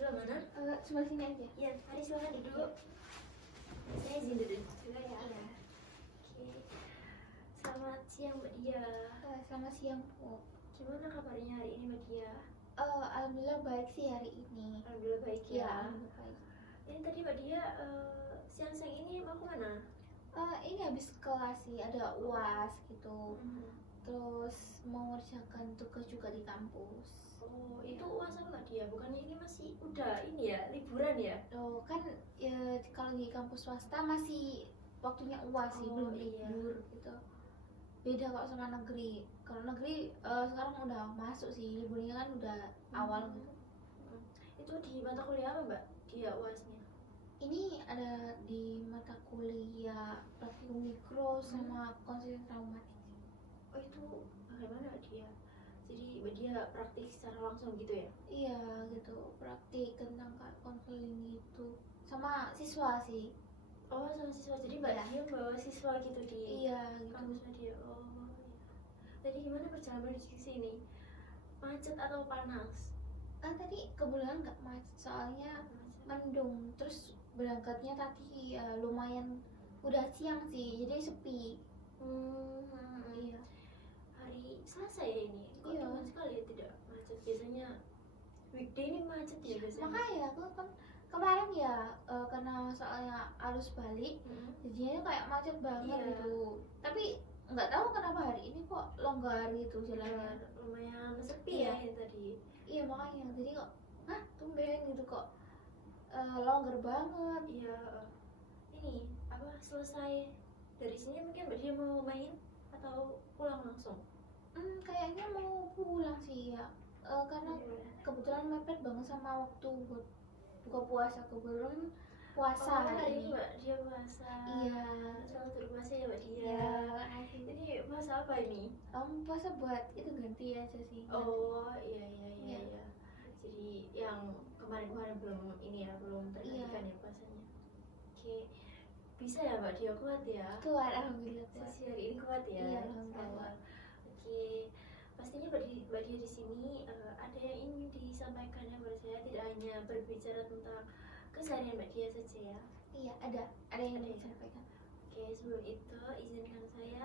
sebelah mana? Sebelah sini aja. Ya, mari silakan duduk. Saya izin duduk juga ya. Iya. Oke. Selamat siang Mbak Dia. Selamat siang, Bu. Gimana kabarnya hari ini Mbak Dia? Alhamdulillah baik sih hari ini. Alhamdulillah baik Iya, ya. alhamdulillah baik. Ini tadi Mbak Dia siang-siang ini mau kemana? Ini habis kelas sih, ada UAS gitu. Hmm. Terus mau ngerjakan tugas juga di kampus. Oh, itu UAS apa Mbak Dia? Bukannya ini masih udah ini ya, liburan ya? Loh, kan ya, kalau di kampus swasta masih waktunya UAS sih, Oh, belum iya. libur gitu. Beda kalau sama negeri. Kalau negeri sekarang udah masuk sih, liburnya kan udah awal gitu. Itu di mata kuliah apa Mbak Dia UASnya? Ini ada di mata kuliah praktikum mikro sama konseling traumatik. Oh, itu bagaimana Mbak Dia? Jadi Mbak Dia praktik secara langsung gitu ya? Iya gitu, praktik tentang konseling gitu. Sama siswa sih. Oh, sama siswa. Jadi Mbak Iya. Dia bawa siswa gitu di Iya gitu. kampus Mbak Dia. Oh, iya. Tadi gimana perjalanan menuju ke sini? Macet atau panas? Kan tadi kebetulan nggak macet soalnya mendung. Terus berangkatnya tadi ya lumayan udah siang sih, jadi sepi. Iya. Hari Selasa ya ini? Kok Iya. tumben sekali ya tidak macet? Biasanya weekday ini macet ya biasanya. Makanya aku kan kemarin ya karena soalnya arus balik jadinya kayak macet banget Iya. gitu. Tapi nggak tahu kenapa hari ini kok longgar gitu jalannya. Lumayan sepi ya Iya. ini tadi. Iya makanya jadi kok tumben gitu kok longgar banget. Iya. Ini apa selesai dari sini mungkin Mbak Dia mau main atau pulang langsung? Kayaknya mau pulang sih ya. Karena kebetulan mepet banget sama waktu buat buka puasa, kebetulan puasa Oh, hari hari ini. ini Mbak Dia puasa. Iya. Selamat berpuasa ya Mbak Dia. Iya, makasih. Ini puasa apa ini? Puasa buat itu ganti aja sih. Oh, iya. Iya. Jadi yang kemarin-kemarin belum ini ya, belum tergantikan ya puasanya. Oke. Bisa ya Mbak Dia kuat ya? Kuat, alhamdulillah kuat. Sesi hari ini kuat ya? Iya, alhamdulillah. Oke. Pastinya Mbak Dia di sini ada yang ingin disampaikan ya kepada saya, tidak hanya berbicara tentang keseharian Mbak Dia saja ya. Iya, ada yang Ada ingin ya? disampaikan. Oke, sebelum itu izinkan saya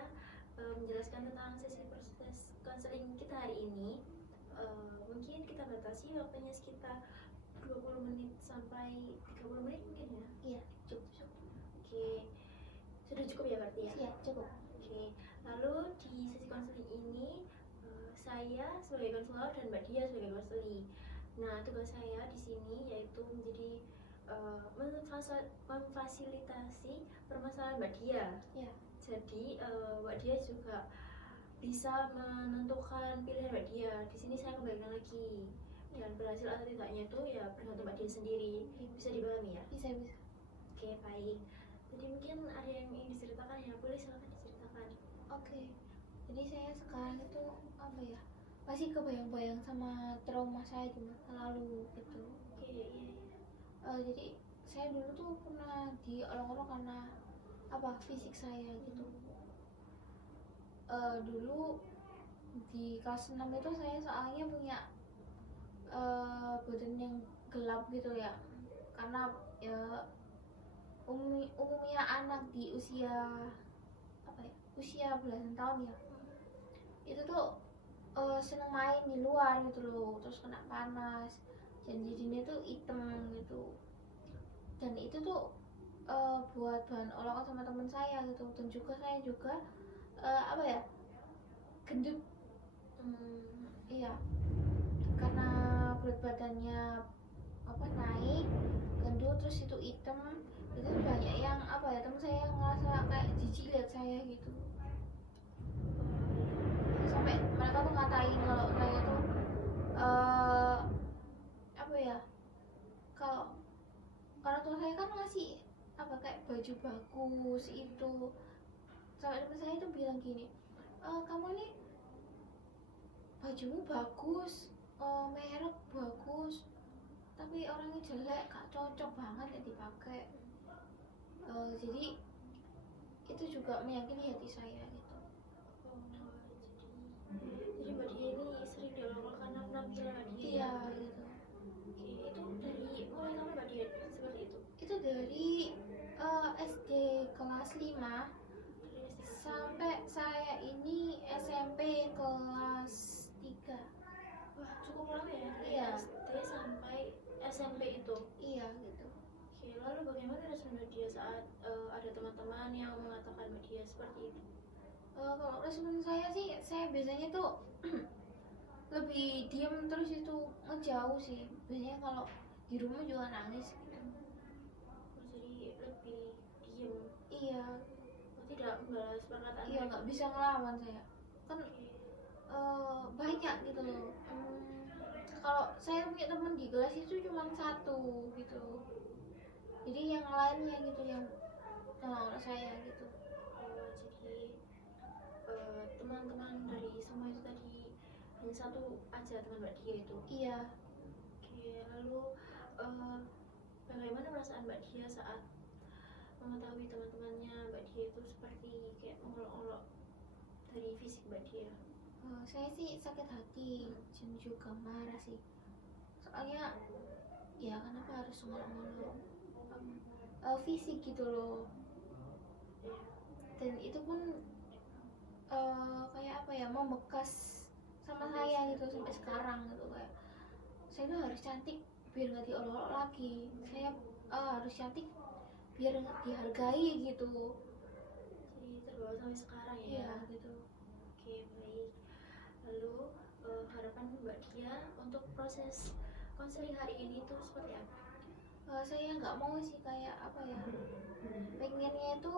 menjelaskan tentang sesi proses konseling kita hari ini. Mungkin kita batasi waktunya sekitar 20 menit sampai 30 menit mungkin ya. Iya, cukup. Oke, sudah cukup ya berarti ya? Iya, cukup. Oke, lalu di sesi konseling ini saya sebagai konselor dan Mbak Dia sebagai konseli. Nah, tugas saya di sini yaitu menjadi memfasilitasi permasalahan Mbak Dia. Iya. Jadi Mbak Dia juga bisa menentukan pilihan Mbak Dia. Di sini saya kembalikan lagi, dan berhasil atau tidaknya itu ya bergantung Mbak Dia sendiri. Bisa dipahami ya? Bisa. Oke, baik. Jadi mungkin ada yang ingin diceritakan ya, boleh silakan diceritakan. Oke. Jadi saya sekarang itu apa ya? Masih kebayang-bayang sama trauma saya di masa lalu gitu. Oke, iya. Jadi saya dulu tuh pernah diolok-olok karena apa fisik saya gitu. Dulu di kelas 6 itu saya soalnya punya badan yang gelap gitu ya, karena ya umumnya anak di usia belasan tahun ya itu tuh seneng main di luar gitu loh, terus kena panas dan jadinya tuh hitam gitu, dan itu tuh buat bahan olokan sama teman saya gitu, dan juga saya juga gendut. Iya, karena berat badannya naik, gendut, terus itu hitam, itu banyak yang teman saya yang ngerasa kayak jijik lihat saya gitu, sampai mereka tuh ngatain kalau saya tuh kalau orang tua saya kan ngasih kayak baju bagus itu, sampai teman saya tuh bilang gini, kamu nih bajumu bagus, merek bagus, tapi orangnya jelek, gak cocok banget ya dipakai. Jadi itu juga meyakini hati saya gitu. Jadi Mbak Dia ini sering diolok-olok karena penampilan Mbak Dia. Iya gitu. Oke, itu dari lalu bagaimana respon Mbak Dia saat ada teman-teman yang mengatakan Mbak Dia seperti itu? Kalau respon saya sih, saya biasanya tuh lebih diam terus, itu ngejauh sih. Biasanya kalau di rumah juga nangis gitu. Jadi lebih diem. Iya, Tidak membalas perkataan iya, mereka. nggak bisa ngelawan saya kan. Banyak gitu loh. Kalau saya punya teman di kelas itu cuma satu gitu, jadi yang lainnya gitu yang saya gitu. Jadi teman-teman dari semua itu tadi hanya satu aja teman Mbak Dia itu. Iya. Oke, lalu bagaimana perasaan Mbak Dia saat mengetahui teman-temannya Mbak Dia itu seperti kayak mengolok-olok dari fisik Mbak Dia? Saya sih sakit hati dan juga marah sih, soalnya ya kenapa harus ngolok-ngolok fisik gitu loh. Dan itu pun kayak apa ya, membekas sama saya gitu sampai sekarang gitu. Kayak saya tuh harus cantik biar nggak diolok-olok lagi, saya harus cantik biar dihargai gitu. Jadi terbawa sampai sekarang ya? Iya gitu. Oke, baik. Lalu harapan Mbak Dia untuk proses konseling hari ini tuh seperti apa? Saya nggak mau sih kayak apa ya, pengennya itu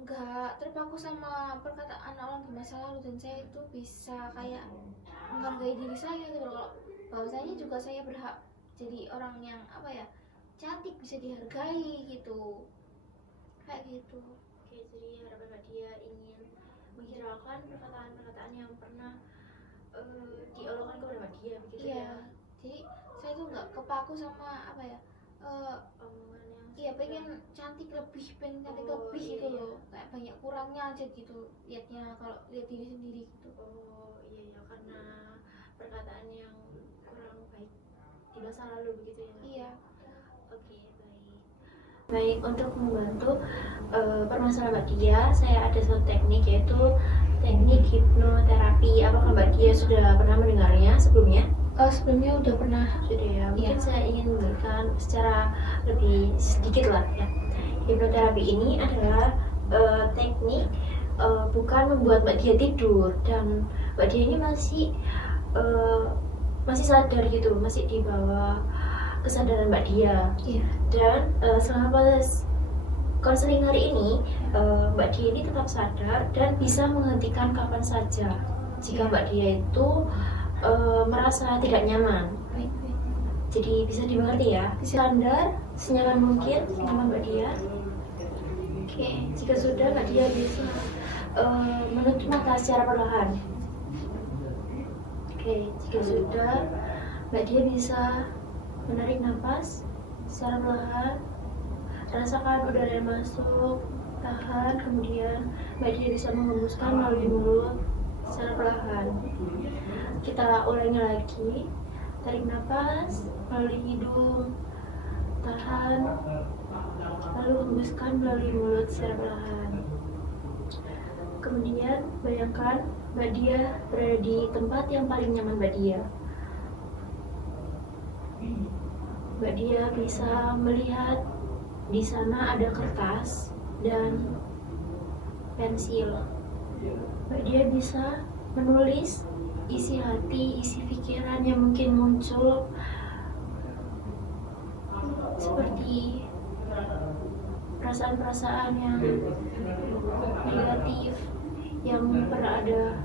nggak terpaku sama perkataan orang di masa lalu, dan saya itu bisa kayak menghargai diri saya gitu loh. Bahwasanya juga saya berhak jadi orang yang apa ya, cantik, bisa dihargai gitu, kayak gitu. Oke, jadi harapan Mbak Dia ingin menghiraukan perkataan-perkataan yang pernah diolokkan kepada Mbak Dia begitu Iya, ya? jadi saya tuh nggak kepaku sama apa ya, Omongan yang iya pengen cantik lebih, pengen cantik lebih gitu loh. Kayak banyak kurangnya aja gitu liatnya kalau lihat diri sendiri gitu. Oh iya ya, karena perkataan yang kurang baik di masa lalu begitu ya? Iya. Oke, baik. Baik, untuk membantu permasalahan Mbak Dia, saya ada satu teknik, yaitu teknik hipnoterapi. Apakah Mbak Dia sudah pernah mendengarnya sebelumnya? Sebelumnya udah pernah. Sudah ya. Mungkin Iya. saya ingin memberikan secara lebih sedikit lah ya. Hipnoterapi ini adalah teknik bukan membuat Mbak Dia tidur, dan Mbak Dia ini masih sadar gitu, masih di bawah kesadaran Mbak Dia. Iya. Dan selama proses konseling hari ini, Mbak Dia ini tetap sadar dan bisa menghentikan kapan saja jika Mbak Dia itu merasa tidak nyaman. Baik. Jadi bisa dimengerti ya. Sadar senyaman mungkin sama Mbak Dia. Oke, jika sudah Mbak Dia bisa menutup mata secara perlahan. Oke, jika sudah Mbak Dia bisa menarik nafas secara perlahan. Rasakan udara yang masuk, tahan, kemudian Mbak Dia bisa menghembuskan melalui mulut secara perlahan. Kita ulangi lagi. Tarik nafas melalui hidung, tahan, lalu hembuskan melalui mulut secara perlahan. Kemudian bayangkan Mbak Dia berada di tempat yang paling nyaman Mbak Dia. Mbak Dia bisa melihat di sana ada kertas dan pensil. Mbak Dia bisa menulis isi hati, isi pikiran yang mungkin muncul, seperti perasaan-perasaan yang negatif yang pernah ada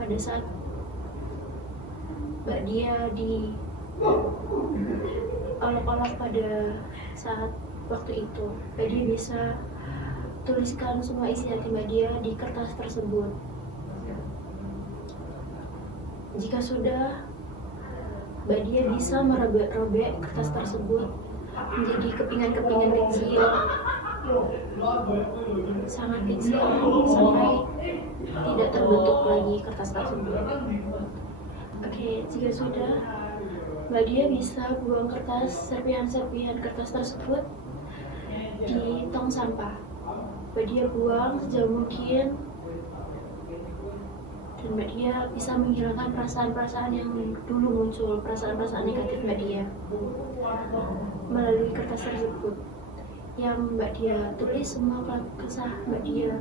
pada saat Mbak Dia di olok-olok pada saat waktu itu. Mbak Dia bisa tuliskan semua isi hati Mbak Dia di kertas tersebut. Jika sudah, Mbak Dia bisa merobek-robek kertas tersebut menjadi kepingan-kepingan kecil, sangat kecil, sampai tidak terbentuk lagi kertas tersebut. Oke, jika sudah, Mbak Dia bisa buang kertas, serpihan-serpihan kertas tersebut di tong sampah. Mbak Dia buang sejauh mungkin dan Mbak Dia bisa menghilangkan perasaan-perasaan yang dulu muncul, perasaan-perasaan negatif Mbak Dia melalui kertas tersebut yang Mbak Dia tulis semua kesah Mbak Dia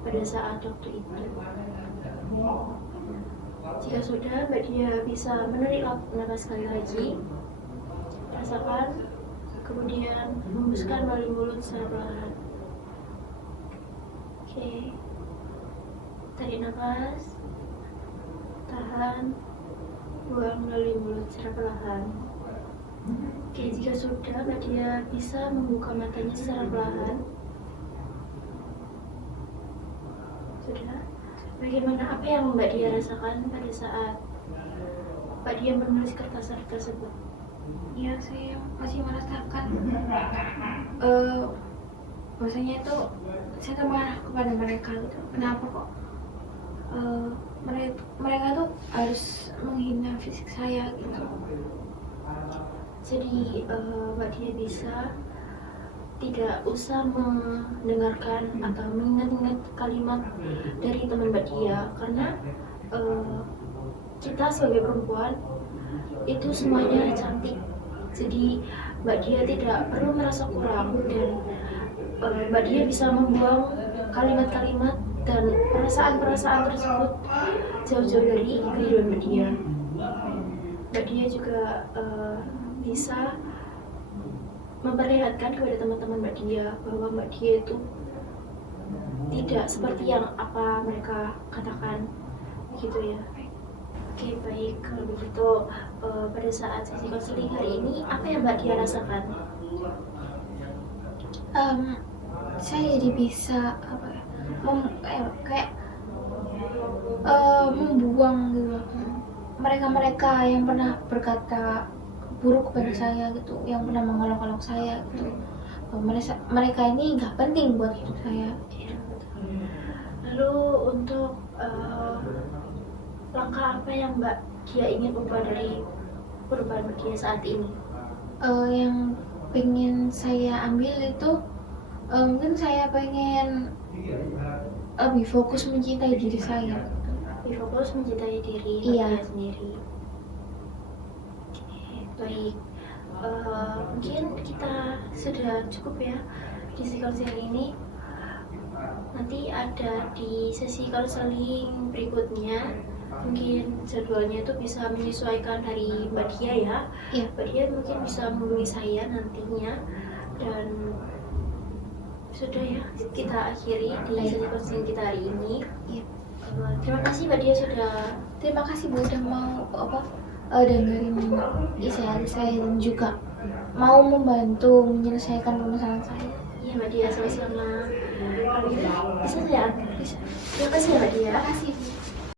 pada saat waktu itu. Jika sudah, Mbak Dia bisa menarik nafas sekali lagi, rasakan, kemudian hembuskan melalui mulut secara perlahan. Oke, tarik nafas, tahan, buang melalui mulut secara perlahan. Oke, jika sudah, Mbak Dia bisa membuka matanya secara perlahan. Sudah. Bagaimana, apa yang Mbak Dia rasakan pada saat Mbak Dia menulis kertas tersebut? Ya, saya masih merasakan bahwasanya itu saya tuh marah kepada mereka gitu. Kenapa kok mereka tuh harus menghina fisik saya gitu. Jadi Mbak Dia bisa tidak usah mendengarkan atau mengingat-ingat kalimat dari teman Mbak Dia, karena kita sebagai perempuan itu semuanya cantik. Jadi Mbak Dia tidak perlu merasa kurang, dan Mbak Dia bisa membuang kalimat-kalimat dan perasaan-perasaan tersebut jauh-jauh dari kehidupan Mbak Dia. Mbak Dia juga bisa memperlihatkan kepada teman-teman Mbak Dia bahwa Mbak Dia itu tidak seperti yang apa mereka katakan, gitu ya. Oke, baik, kalau begitu pada saat sesi konseling hari ini apa yang Mbak Dia rasakan? Saya jadi bisa apa ya, kayak membuang gitu mereka-mereka yang pernah berkata buruk kepada saya gitu, yang pernah mengolok-olok saya gitu. Mereka ini nggak penting buat hidup saya. Lalu untuk langkah apa yang Mbak Dia ingin ubah dari perubahan Mbak Dia saat ini? Yang pengen saya ambil itu mungkin saya pengen lebih fokus mencintai diri saya. Lebih fokus mencintai diri Iya. Mbak Dia sendiri. Baik, mungkin kita sudah cukup ya di sesi konseling ini. Nanti ada di sesi konseling berikutnya, mungkin jadwalnya itu bisa menyesuaikan dari Mbak Dia ya. Iya. Mbak Dia mungkin bisa menghubungi saya nantinya, dan sudah ya, kita akhiri di sesi konseling kita hari ini. Iya. Terima kasih Mbak Dia sudah. Terima kasih Bu udah mau dengerin isi hati saya dan juga mau membantu menyelesaikan permasalahan saya. Iya Mbak Dia, sama-sama. Kalau gitu bisa saya? Bisa. Terima kasih ya Mbak Dia. Terima kasih Bu.